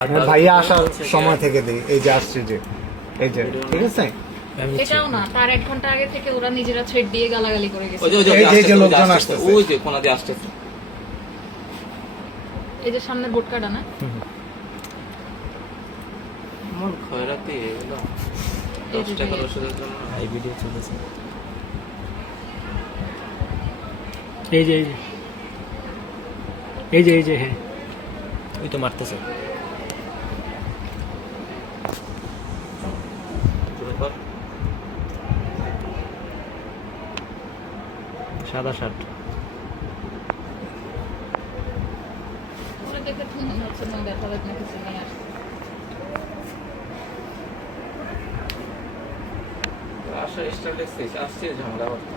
ভাইয়া আসার সময় থেকে দিই, এই যে আসছে যে এই যে, ঠিক আছে। এটাও না, তার 1 ঘন্টা আগে থেকে ওরা নিজেরা থ্রেড দিয়ে গালাগালি করে গেছে। এই যে লোকজন আসতেছে, ওই যে কোনা দিয়ে আসতেছে, এই যে সামনে বোট কাটা না, মন খয়রাতি এগুলো এই 10 যে টাকার ওষুধের জন্য। এই ভিডিও চলতেছে, এই যে এই যে এই যে এই যে, হ্যাঁ ওই তো মারতেছে। সাদা শার্ট, ওরা দেখে তো মনে হচ্ছে না ব্যথা ব্যথা কিছু নিয়ে আসছে। আসা স্টার্ট দেখছিস, আসছে ঝামেলা করতে।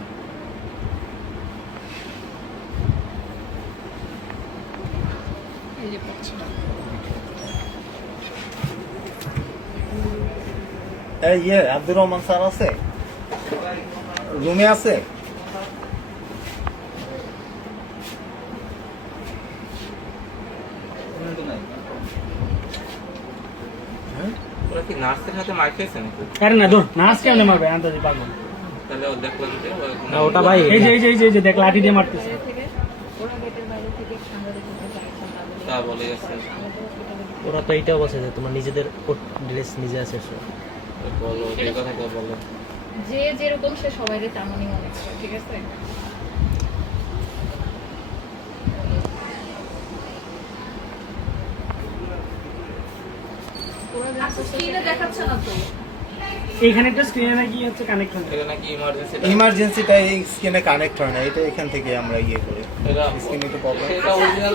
এই যে পড়ছে। এই আব্দুর রহমান স্যার আছে রুমে আছে? ওরা কি নার্সের হাতে মার খেয়েছে নাকি? আরে না দূর, নার্স কেমনে মারবে আন্দাজে পারবো না। তাহলে ও দেখলাম যে না ওটা ভাই, এই যে এই যে এই যে দেখ লাঠি দিয়ে মারতেছে। বাইরে থেকে ওরা গেটের বাইরে থেকে সাংবাদিক তা বলে গেছে। ওরা তো এইটাও বলছে যে তোমার নিজেদের ড্রেস নিজে আছে। বলো এই কথা কেউ বলো। যে যেরকম সে সবাইকে তেমনই মনে করে, ঠিক আছে। স্ক্রিনে দেখাচ্ছে না তো, এইখানে একটা স্ক্রিনে নাকি হচ্ছে কানেক্ট হয়। এটা নাকি ইমার্জেন্সি, ইমার্জেন্সিটা এই স্ক্রিনে কানেক্ট হয় না, এটা এখান থেকে আমরা ইয়ে করি, এটা স্ক্রিনে তো প্রবলেম। এটা অরিজিনাল